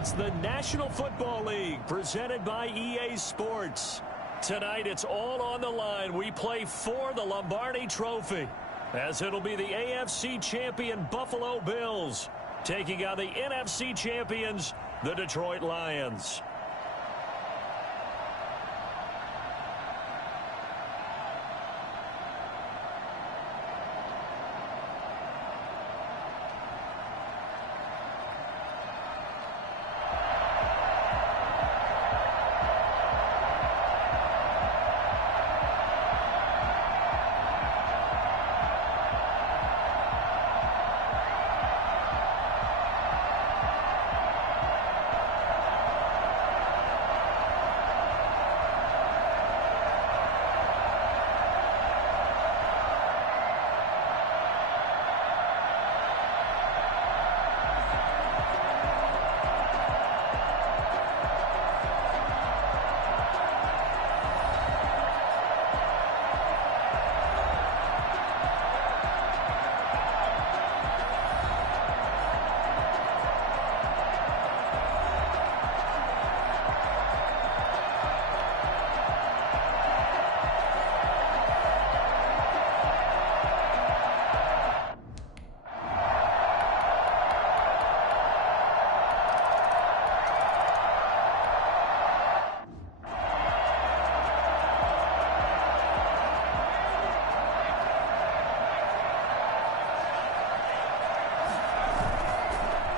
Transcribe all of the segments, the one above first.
It's the National Football League presented by EA Sports. Tonight it's all on the line. We play for the Lombardi Trophy, as it'll be the AFC champion Buffalo Bills taking on the NFC champions, the Detroit Lions.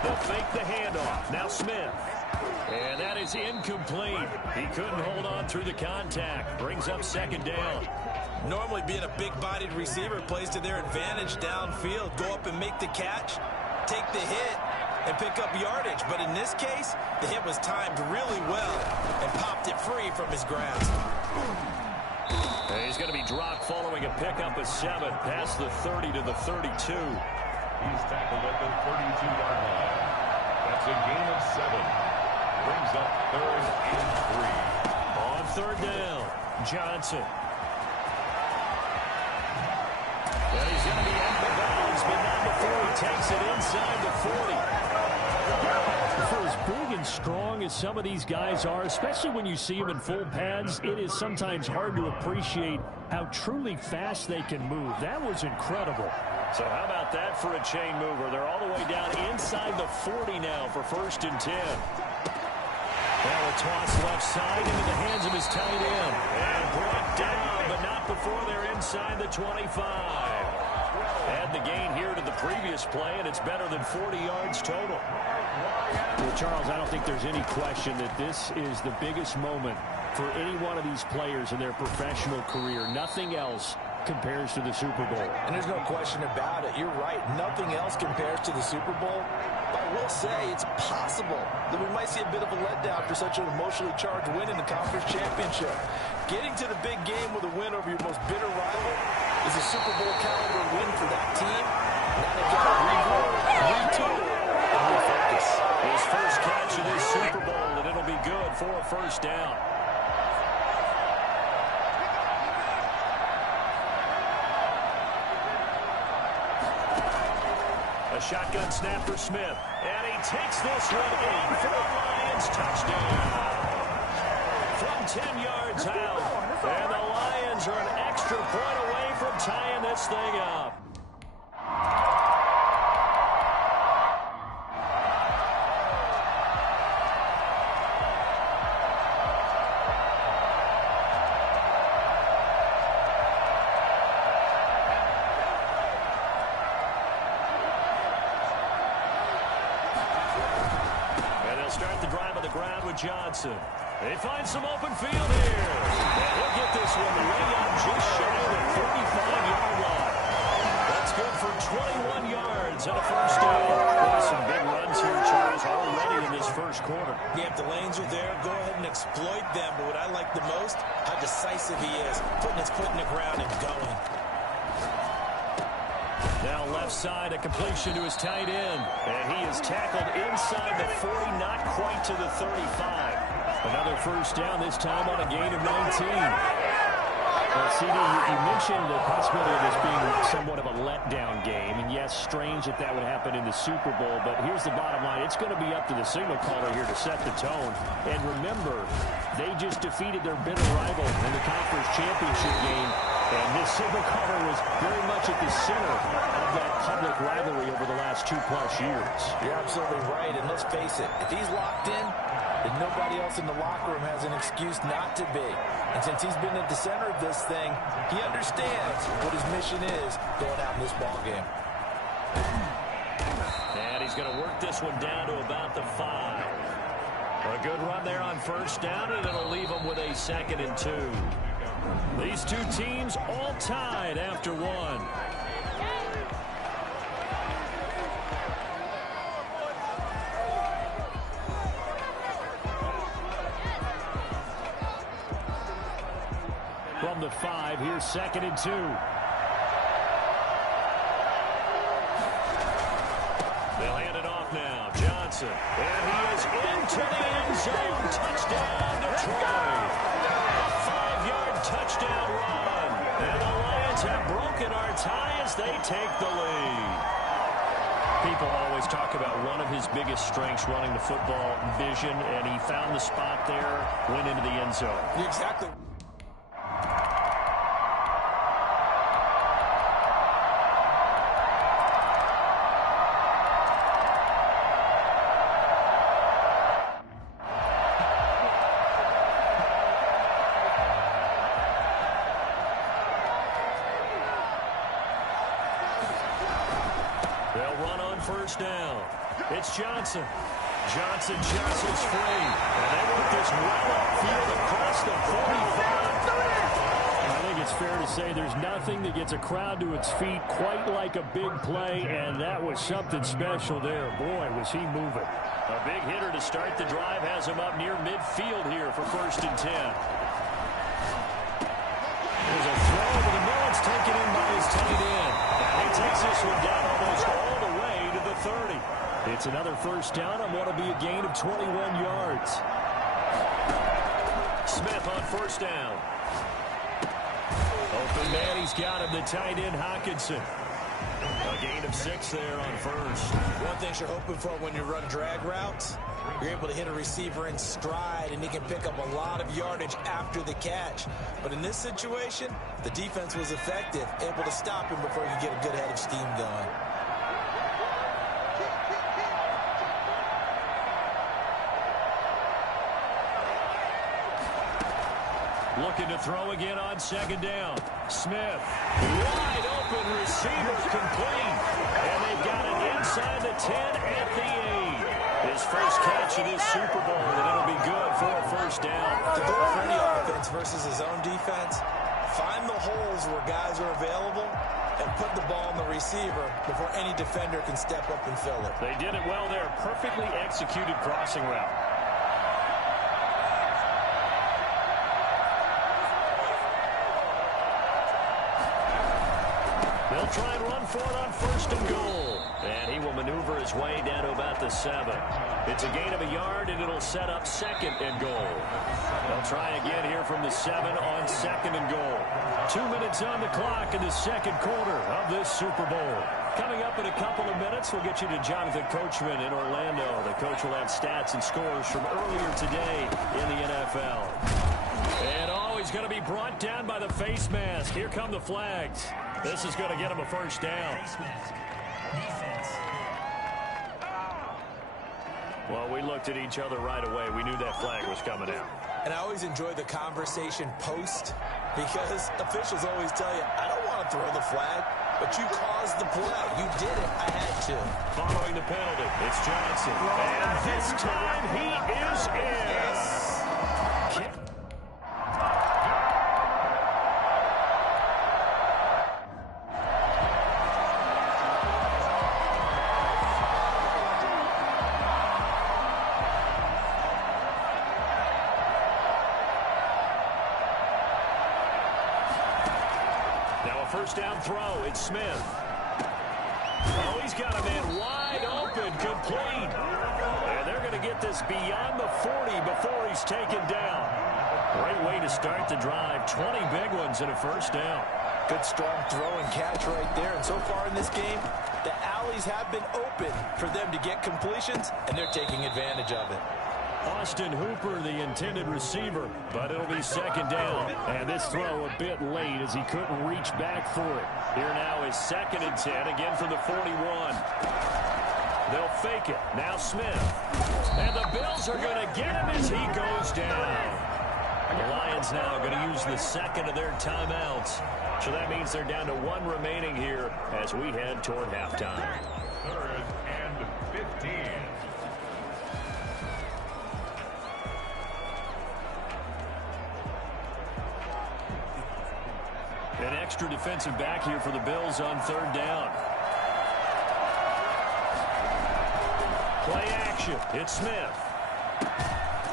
They'll fake the handoff. Now Smith. And that is incomplete. He couldn't hold on through the contact. Brings up second down. Normally being a big-bodied receiver plays to their advantage downfield. Go up and make the catch, take the hit, and pick up yardage. But in this case, the hit was timed really well and popped it free from his grasp. And he's going to be dropped following a pickup of 7 past the 30 to the 32. He's tackled at the 32-yard line. That's a gain of 7. Brings up 3rd and 3. On 3rd down, Johnson. And he's going to be out of bounds, but not before he takes it inside the 40. For as big and strong as some of these guys are, especially when you see them in full pads, it is sometimes hard to appreciate how truly fast they can move. That was incredible. So how about that for a chain mover? They're all the way down inside the 40 now for 1st and 10. Now a toss left side into the hands of his tight end. And brought down, but not before they're inside the 25. Add the gain here to the previous play, and it's better than 40 yards total. Well, Charles, I don't think there's any question that this is the biggest moment for any one of these players in their professional career. Nothing else compares to the Super Bowl. And there's no question about it. You're right. Nothing else compares to the Super Bowl. But I will say it's possible that we might see a bit of a letdown for such an emotionally charged win in the conference championship. Getting to the big game with a win over your most bitter rival is a Super Bowl caliber win for that team. Now they've got to regroup, retool, and refocus. His first catch of this Super Bowl, and it'll be good for a 1st down. A shotgun snap for Smith. And he takes this one in for the Lions. Touchdown. From 10 yards out. And the Lions are an extra point away from tying this thing up. Johnson. They find some open field here. And he'll get this one way up just shy of the 35-yard line. That's good for 21 yards and a 1st down. Some big runs here, Charles, already in this 1st quarter. Yeah, if the lanes are there, go ahead and exploit them. But what I like the most, how decisive he is, putting his foot in the ground and going. Now left side, a completion to his tight end. And he is tackled inside the 40, not quite to the 35. Another 1st down, this time on a gain of 19. Well, CD, you mentioned the possibility of this being somewhat of a letdown game. And guess strange that that would happen in the Super Bowl, but here's the bottom line. It's going to be up to the signal caller here to set the tone. And remember, they just defeated their bitter rival in the conference championship game, and this signal caller was very much at the center of that public rivalry over the last 2+ years. You're absolutely right, and let's face it, if he's locked in, then nobody else in the locker room has an excuse not to be. And since he's been at the center of this thing, he understands what his mission is going out in this ballgame. And he's going to work this one down to about the 5. A good run there on first down, and it'll leave him with a 2nd and 2. These two teams all tied after one. From the 5, here's 2nd and 2. They'll hand it off now. Johnson. And he is into the end zone. Touchdown, Detroit. A 5-yard touchdown run. And the Lions have broken our tie as they take the lead. People always talk about one of his biggest strengths running the football, vision, and he found the spot there, went into the end zone. Exactly. They'll run on first down. It's Johnson. Johnson jostles free. And they work this well upfield across the 45. I think it's fair to say there's nothing that gets a crowd to its feet quite like a big play, and that was something special there. Boy, was he moving. A big hitter to start the drive has him up near midfield here for 1st and 10. There's a throw over the middle. It's taken in by his tight end. And he takes this one down almost all the way to the 30. It's another first down on what will be a gain of 21 yards. Smith on first down. Open man, he's got him, the tight end Hockenson. A gain of 6 there on first. One thing you're hoping for when you run drag routes, you're able to hit a receiver in stride, and he can pick up a lot of yardage after the catch. But in this situation, the defense was effective, able to stop him before he could get a good head of steam going. Looking to throw again on 2nd down. Smith, wide open receiver, complete. And they've got it inside the 10 at the 8. His first catch of this Super Bowl, and it'll be good for a first down. The goal for any offense versus his own defense, find the holes where guys are available and put the ball in the receiver before any defender can step up and fill it. They did it well there. Perfectly executed crossing route. They'll try and run for it on 1st and goal. And he will maneuver his way down to about the 7. It's a gain of a yard, and it'll set up 2nd and goal. They'll try again here from the 7 on 2nd and goal. 2 minutes on the clock in the 2nd quarter of this Super Bowl. Coming up in a couple of minutes, we'll get you to Jonathan Coachman in Orlando. The coach will have stats and scores from earlier today in the NFL. And he's going to be brought down by the face mask. Here come the flags. This is going to get him a first down. Well, we looked at each other right away. We knew that flag was coming out. And I always enjoy the conversation post because officials always tell you, I don't want to throw the flag, but you caused the play. You did it. I had to. Following the penalty, it's Johnson. And this time he is in. First down throw, it's Smith. Oh, he's got a man wide open, complete. And they're going to get this beyond the 40 before he's taken down. Great way to start the drive. 20 big ones and a first down. Good strong throw and catch right there. And so far in this game, the alleys have been open for them to get completions, and they're taking advantage of it. Austin Hooper, the intended receiver, but it'll be second down. And this throw a bit late as he couldn't reach back for it. Here now is 2nd and 10, again from the 41. They'll fake it. Now Smith. And the Bills are going to get him as he goes down. The Lions now going to use the second of their timeouts. So that means they're down to 1 remaining here as we head toward halftime. 3rd and 15. An extra defensive back here for the Bills on 3rd down. Play action. It's Smith.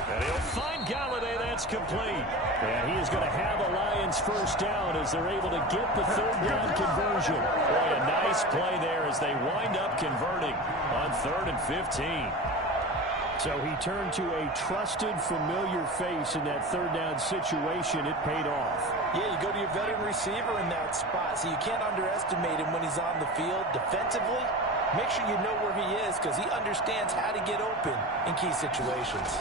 And he'll find Galladay. That's complete. And he is going to have a Lions first down as they're able to get the 3rd down conversion. Boy, a nice play there as they wind up converting on 3rd and 15. So he turned to a trusted, familiar face in that 3rd down situation. It paid off. Yeah, you go to your veteran receiver in that spot, so you can't underestimate him when he's on the field. Defensively, make sure you know where he is because he understands how to get open in key situations.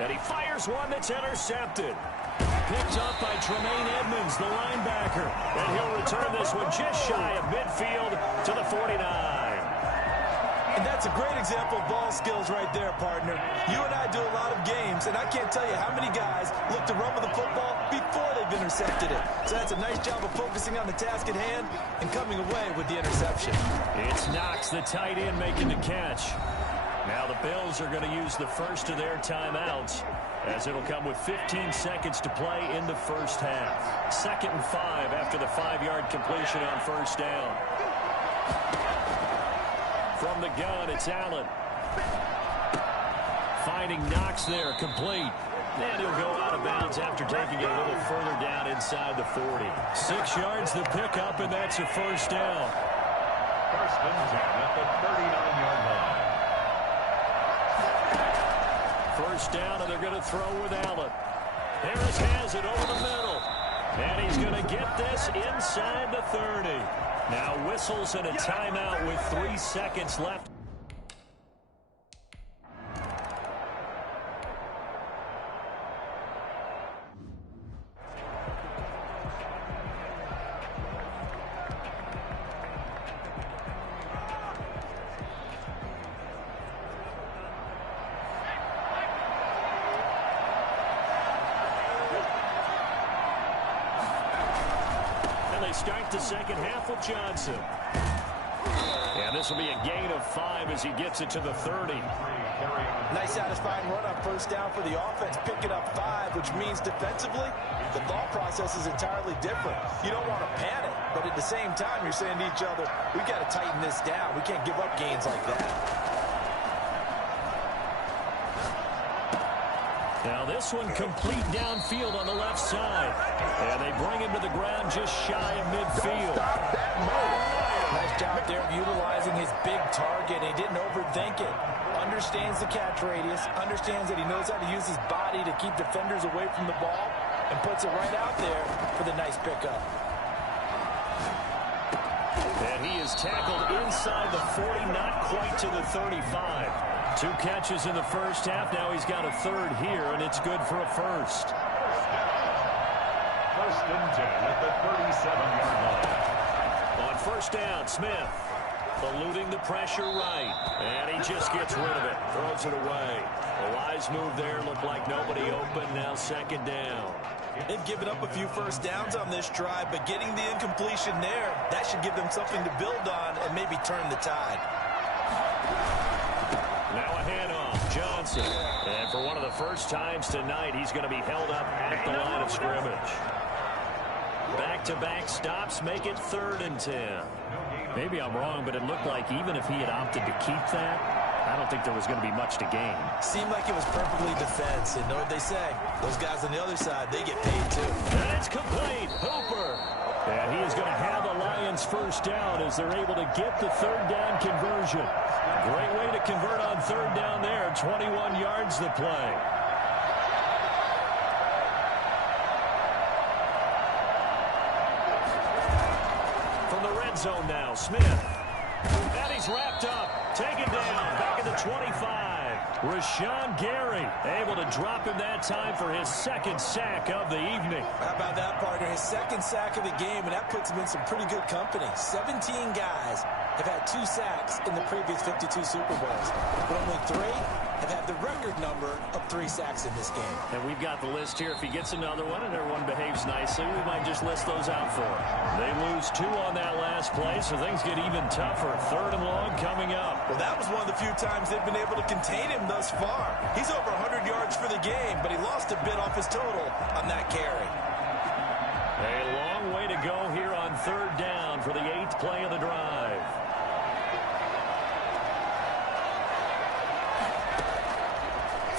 And he fires one that's intercepted. Picked up by Tremaine Edmonds, the linebacker. And he'll return this one just shy of midfield to the 49. And that's a great example of ball skills right there, partner. You and I do a lot of games, and I can't tell you how many guys look to run with the football before they've intercepted it. So that's a nice job of focusing on the task at hand and coming away with the interception. It's Knox, the tight end, making the catch. Now the Bills are going to use the first of their timeouts as it'll come with 15 seconds to play in the first half. 2nd and 5 after the 5-yard completion on 1st down. From the gun, it's Allen. Finding Knox there, complete. And he'll go out of bounds after taking it a little further down inside the 40. 6 yards the pickup, and that's a first down. 1st and 10 at the 39-yard line. First down, and they're going to throw with Allen. Harris has it over the middle. And he's going to get this inside the 30. Now whistles and a timeout with 3 seconds left. Start the second half with Johnson. And this will be a gain of 5 as he gets it to the 30. Nice satisfying run on 1st down for the offense, picking up 5, which means defensively, the thought process is entirely different. You don't want to panic, but at the same time, you're saying to each other, we got to tighten this down. We can't give up gains like that. Now this one complete downfield on the left side. And they bring him to the ground just shy of midfield. Nice job there of utilizing his big target. He didn't overthink it. Understands the catch radius. Understands that he knows how to use his body to keep defenders away from the ball. And puts it right out there for the nice pickup. And he is tackled inside the 40, not quite to the 35. 2 catches in the first half. Now he's got a 3rd here, and it's good for a first. 1st and 10 at the 37-yard line. On 1st down, Smith eluding the pressure right. And he just gets rid of it. Throws it away. A wise move there. Looked like nobody open. Now 2nd down. They've given up a few first downs on this drive, but getting the incompletion there, that should give them something to build on and maybe turn the tide. Now a handoff, Johnson. And for one of the first times tonight, he's going to be held up at the line of scrimmage. Back-to-back stops make it 3rd and 10. Maybe I'm wrong, but it looked like even if he had opted to keep that, I don't think there was going to be much to gain. Seemed like it was perfectly defense. And know what they say? Those guys on the other side, they get paid too. And it's complete. Hooper. And he is going to have the Lions first down as they're able to get the 3rd down conversion. Great way to convert on 3rd down there. 21 yards the play. red zone now. Smith. And he's wrapped up. Taken down. Back at the 25. Rashawn Gary able to drop him that time for his second sack of the evening. How about that, partner? His second sack of the game, and that puts him in some pretty good company. 17 guys have had 2 sacks in the previous 52 Super Bowls, but only 3 have had the record number of 3 sacks in this game. And we've got the list here. If he gets another one and everyone behaves nicely, we might just list those out for him. They lose 2 on that last play, so things get even tougher. 3rd and long coming up. Well, that was one of the few times they've been able to contain him thus far. He's over 100 yards for the game, but he lost a bit off his total on that carry. A long way to go here on 3rd down for the 8th play of the drive.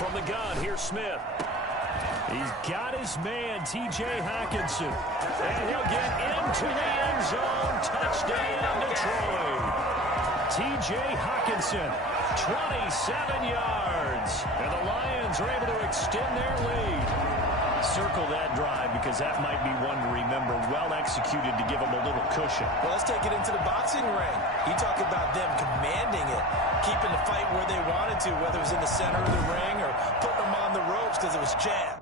From the gun, here's Smith. He's got his man, T.J. Hockenson. And he'll get into the end zone. Touchdown, Detroit. T.J. Hockenson, 27 yards. And the Lions are able to extend their lead. Circle that drive because that might be one to remember. Well executed to give them a little cushion. Well, let's take it into the boxing ring. You talk about them commanding it, keeping the fight where they wanted to, whether it was in the center of the ring or putting them on the ropes because it was jab.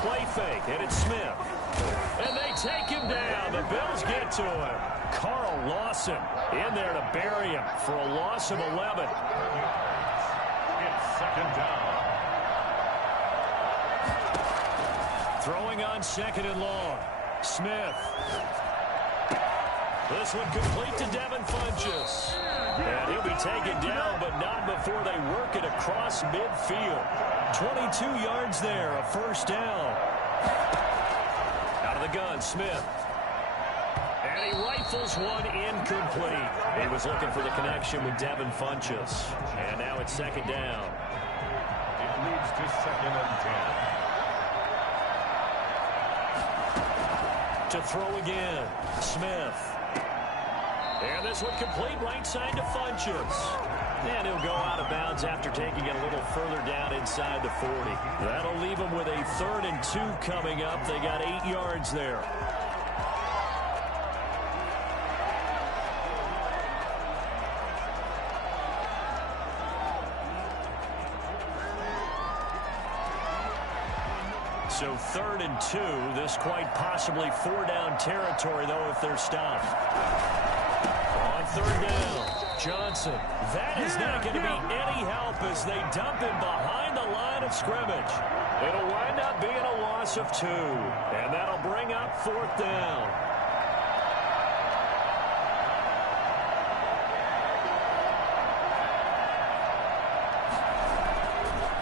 Play fake, and it's Smith. And they take him down. The Bills get to him. Carl Lawson in there to bury him for a loss of 11. It's 2nd down. Throwing on 2nd and long. Smith. This one complete to Devin Funchess. And he'll be taken down, but not before they work it across midfield. 22 yards there, a 1st down. Out of the gun, Smith. And he rifles one incomplete. He was looking for the connection with Devin Funchess. And now it's 2nd down. It leads to 2nd and 10. To throw again, Smith. And this one complete right side to Funchess. And he'll go out of bounds after taking it a little further down inside the 40. That'll leave them with a 3rd and 2 coming up. They got 8 yards there. So 3rd and 2. This quite possibly 4-down territory, though, if they're stopped. On 3rd down, Johnson. That is not going to be any help as they dump him behind the line of scrimmage. It'll wind up being a loss of 2. And that'll bring up 4th down.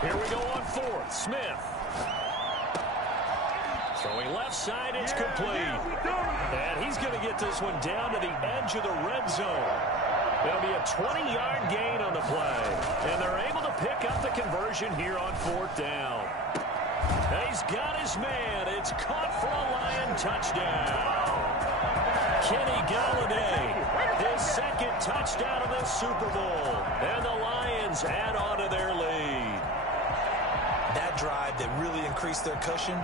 Here we go on 4th. Smith. Throwing left side, it's complete. And he's going to get this one down to the edge of the red zone. It'll be a 20-yard gain on the play. And they're able to pick up the conversion here on 4th down. And he's got his man. It's caught for a Lion touchdown. Kenny Golladay, his 2nd touchdown of this Super Bowl. And the Lions add on to their lead. That drive that really increased their cushion.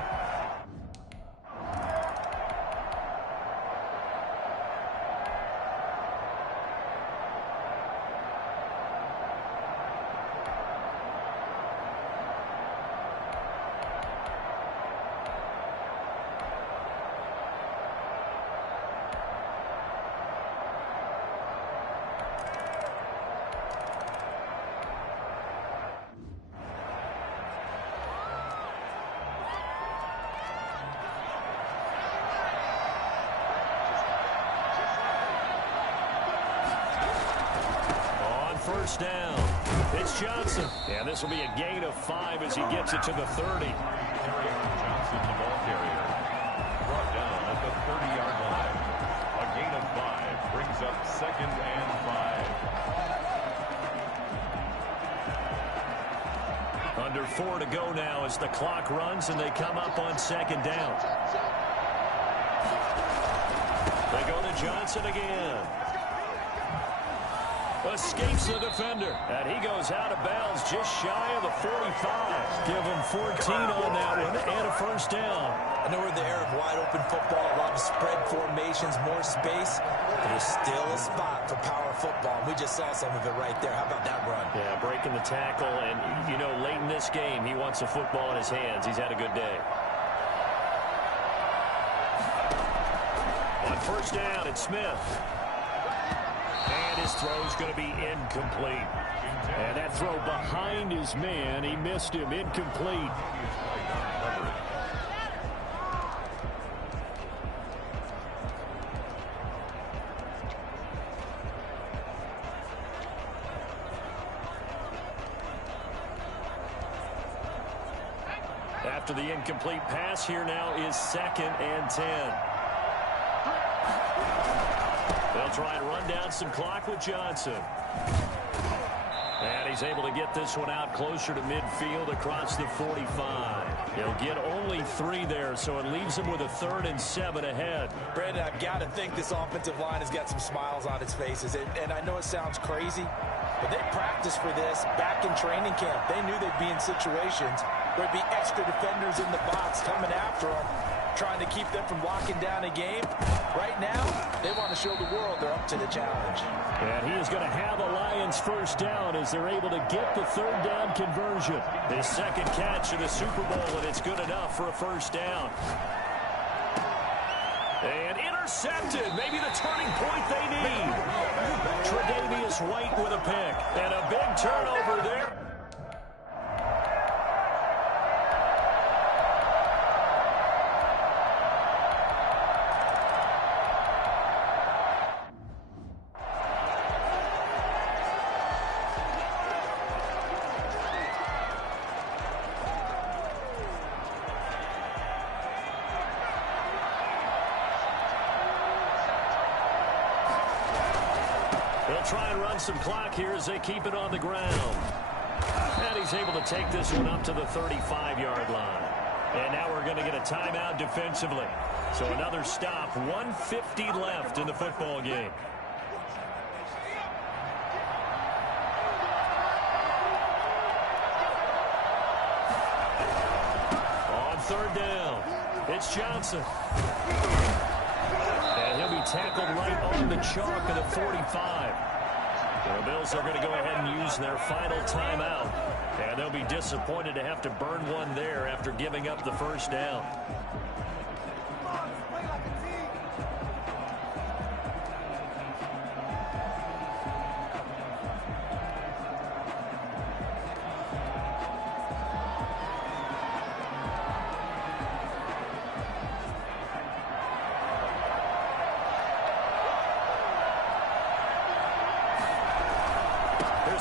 First down. It's Johnson. And this will be a gain of 5 as he gets it to the 30. Johnson, the ball carrier, brought down at the 30-yard line. Under 4 to go now as the clock runs and they come up on second down. They go to Johnson again. Escapes the defender. And he goes out of bounds just shy of the 45. Give him 14 on that one and a first down. I know we're in the era of wide-open football, a lot of spread formations, more space. But there's still a spot for power football. We just saw some of it right there. How about that run? Yeah, breaking the tackle. And, you know, late in this game, he wants a football in his hands. He's had a good day. On first down, it's Smith. And his throw's going to be incomplete. And that throw behind his man, he missed him. Incomplete. After the incomplete pass, here now is 2nd and 10. They'll try and run down some clock with Johnson. And he's able to get this one out closer to midfield across the 45. He'll get only 3 there, so it leaves him with a 3rd and 7 ahead. Brandon, I've got to think this offensive line has got some smiles on its faces. And I know it sounds crazy, but they practiced for this back in training camp. They knew they'd be in situations where there'd be extra defenders in the box coming after them, trying to keep them from locking down a game. Right now, they want to show the world they're up to the challenge. And he is going to have a Lions first down as they're able to get the 3rd down conversion. His 2nd catch in the Super Bowl, and it's good enough for a first down. And intercepted. Maybe the turning point they need. Tre'Davious White with a pick. And a big turnover there. They'll try and run some clock here as they keep it on the ground. And he's able to take this one up to the 35-yard line. And now we're going to get a timeout defensively. So another stop, 1:50 left in the football game. On 3rd down, it's Johnson. And he'll be tackled right on the chalk of the 45. The Bills are going to go ahead and use their final timeout. And they'll be disappointed to have to burn one there after giving up the first down.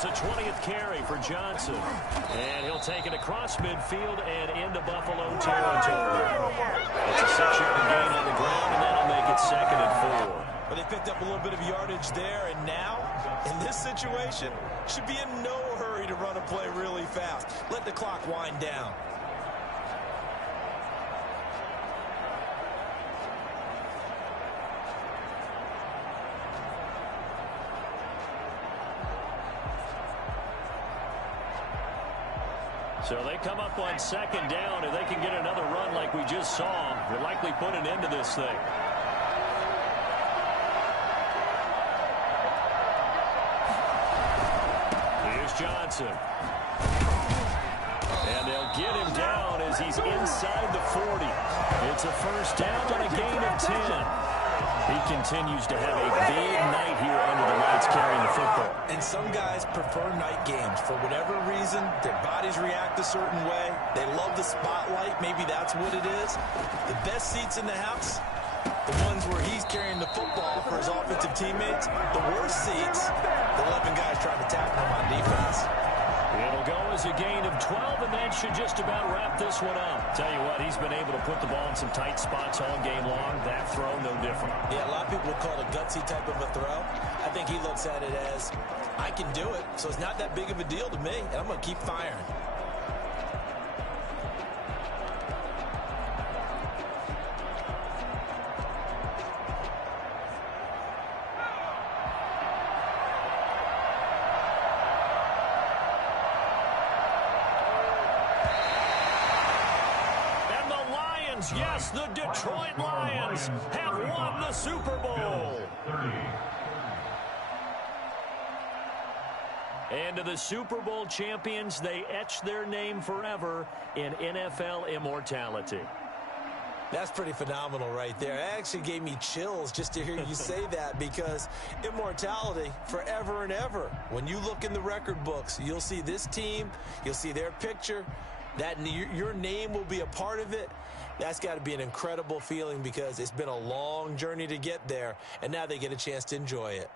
There's a 20th carry for Johnson. And he'll take it across midfield and into Buffalo territory. It's a 6-yard gain on the ground, and that'll make it 2nd and 4. But they picked up a little bit of yardage there, and now, in this situation, should be in no hurry to run a play really fast. Let the clock wind down. So they come up on 2nd down. If they can get another run like we just saw, we'll likely put an end to this thing. Here's Johnson. And they'll get him down as he's inside the 40. It's a first down on a gain of 10. He continues to have a big night here under the lights carrying the football. And some guys prefer night games. For whatever reason, their bodies react a certain way. They love the spotlight. Maybe that's what it is. The best seats in the house, the ones where he's carrying the football for his offensive teammates. The worst seats, the 11 guys trying to tackle him on defense. It'll go as a gain of 12, and that should just about wrap this one up. Tell you what, he's been able to put the ball in some tight spots all game long. That throw, no different. Yeah, a lot of people would call it a gutsy type of a throw. I think he looks at it as, I can do it, so it's not that big of a deal to me, and I'm going to keep firing. the Detroit Lions have won the Super Bowl. And to the Super Bowl champions, they etch their name forever in NFL immortality. That's pretty phenomenal right there. It actually gave me chills just to hear you say that, because immortality forever and ever. When you look in the record books, you'll see this team, you'll see their picture, that your name will be a part of it. That's got to be an incredible feeling, because it's been a long journey to get there, and now they get a chance to enjoy it.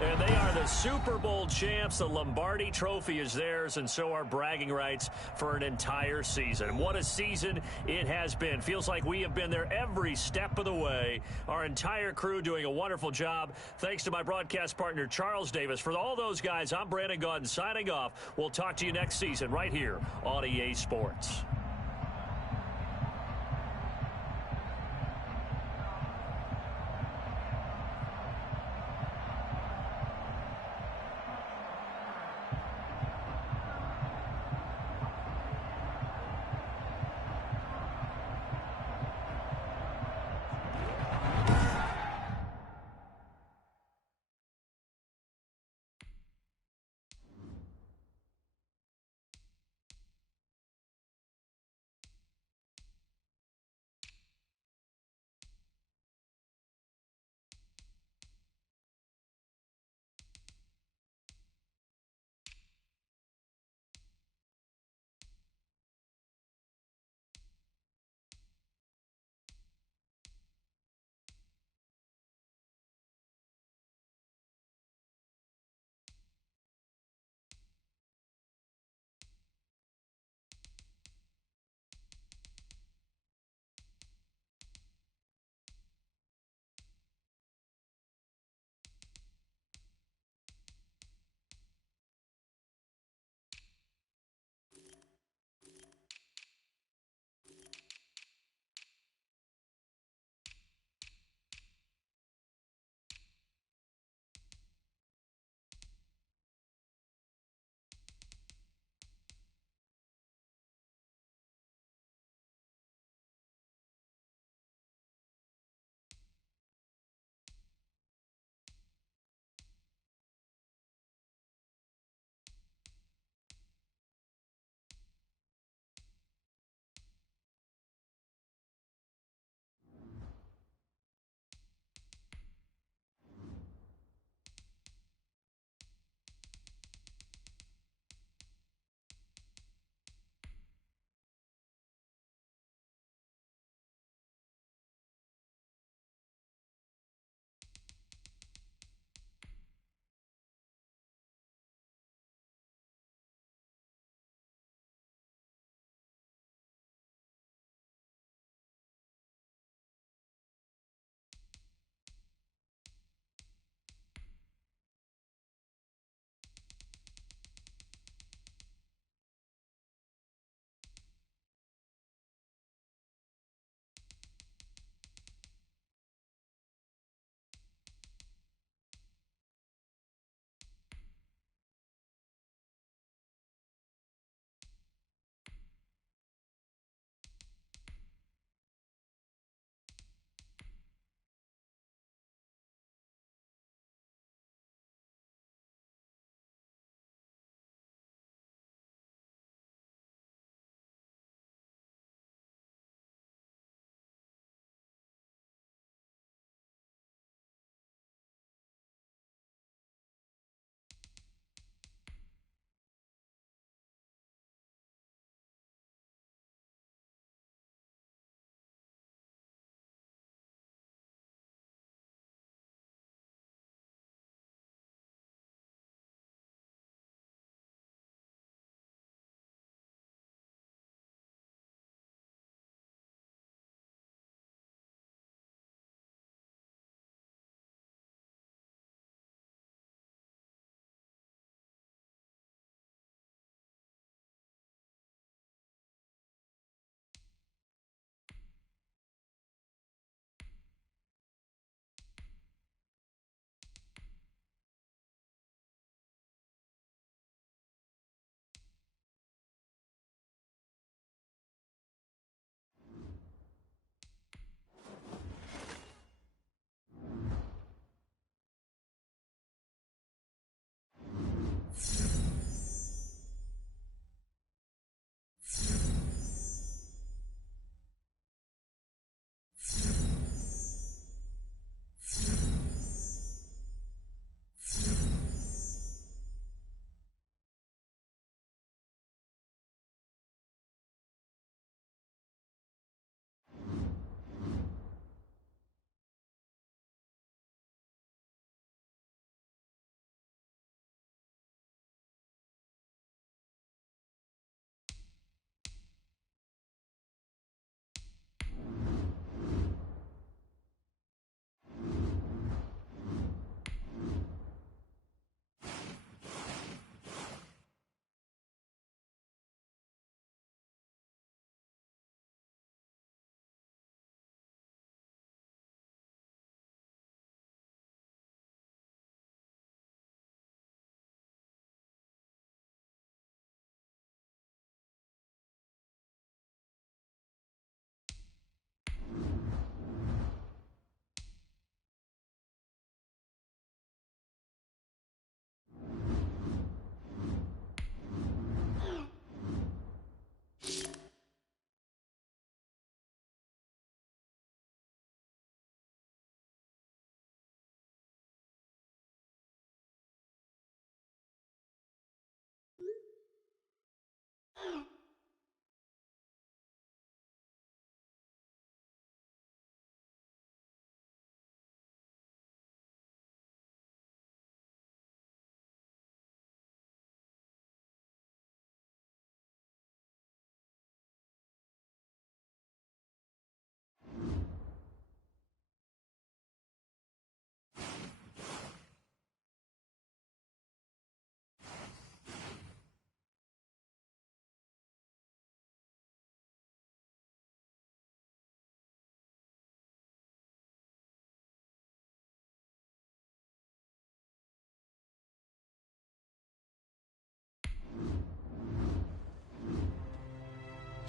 And they are the Super Bowl champs. The Lombardi Trophy is theirs, and so are bragging rights for an entire season. What a season it has been. Feels like we have been there every step of the way. Our entire crew doing a wonderful job. Thanks to my broadcast partner, Charles Davis. For all those guys, I'm Brandon Gaudin signing off. We'll talk to you next season right here on EA Sports.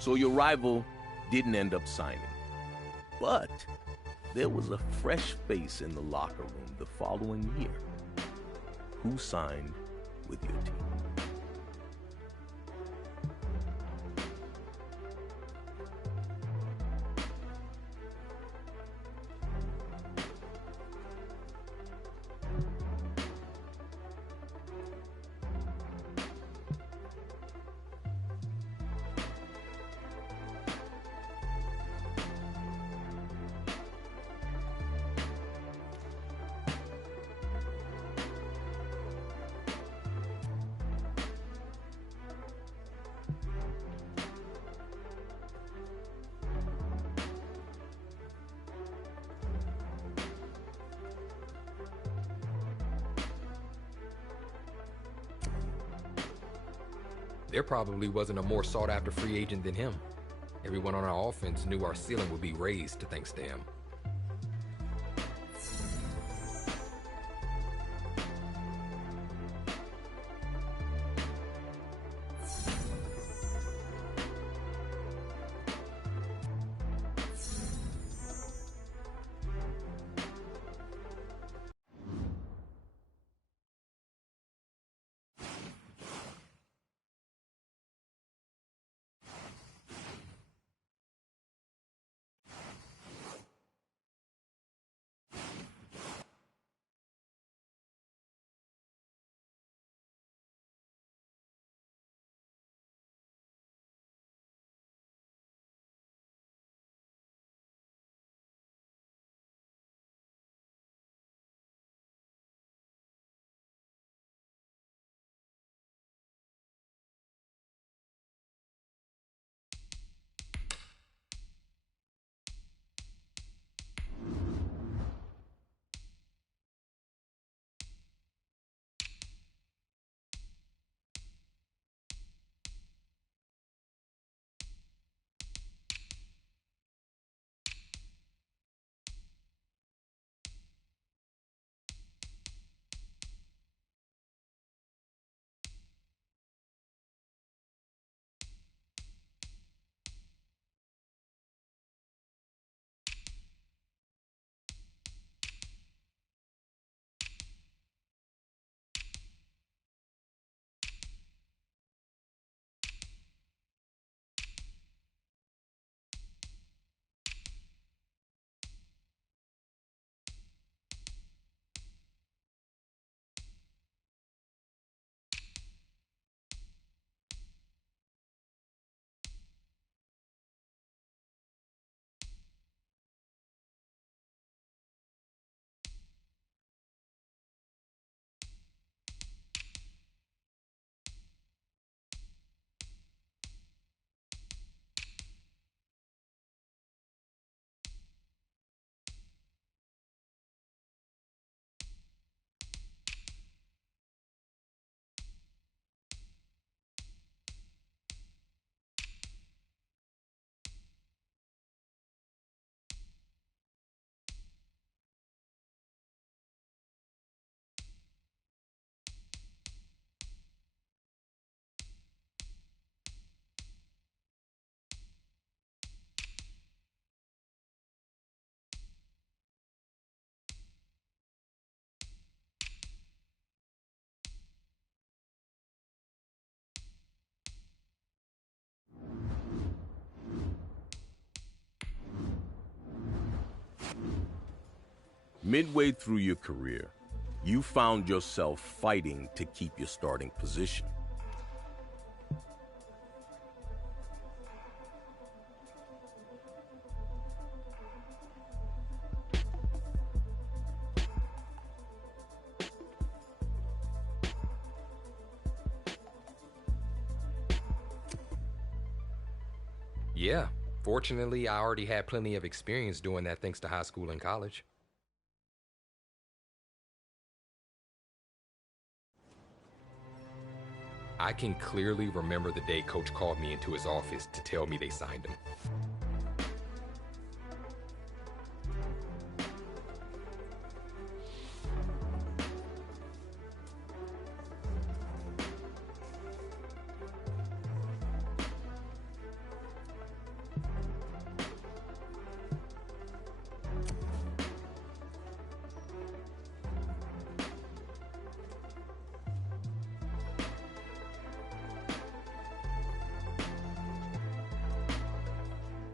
So your rival didn't end up signing. But there was a fresh face in the locker room the following year. Who signed with your team? There probably wasn't a more sought-after free agent than him. Everyone on our offense knew our ceiling would be raised thanks to him. Midway through your career, you found yourself fighting to keep your starting position. Yeah, fortunately, I already had plenty of experience doing that thanks to high school and college. I can clearly remember the day Coach called me into his office to tell me they signed him.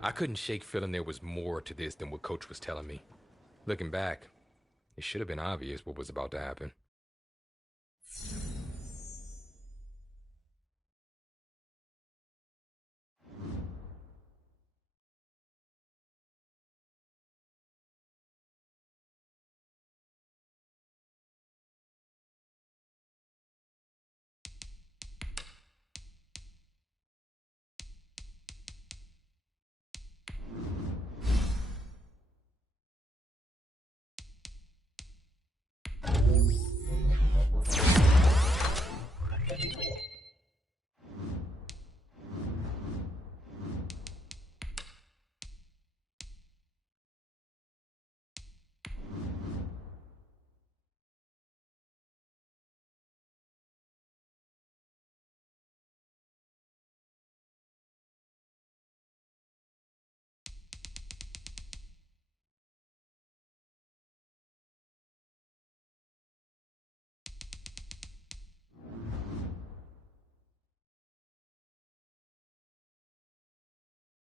I couldn't shake feeling there was more to this than what Coach was telling me. Looking back, it should have been obvious what was about to happen.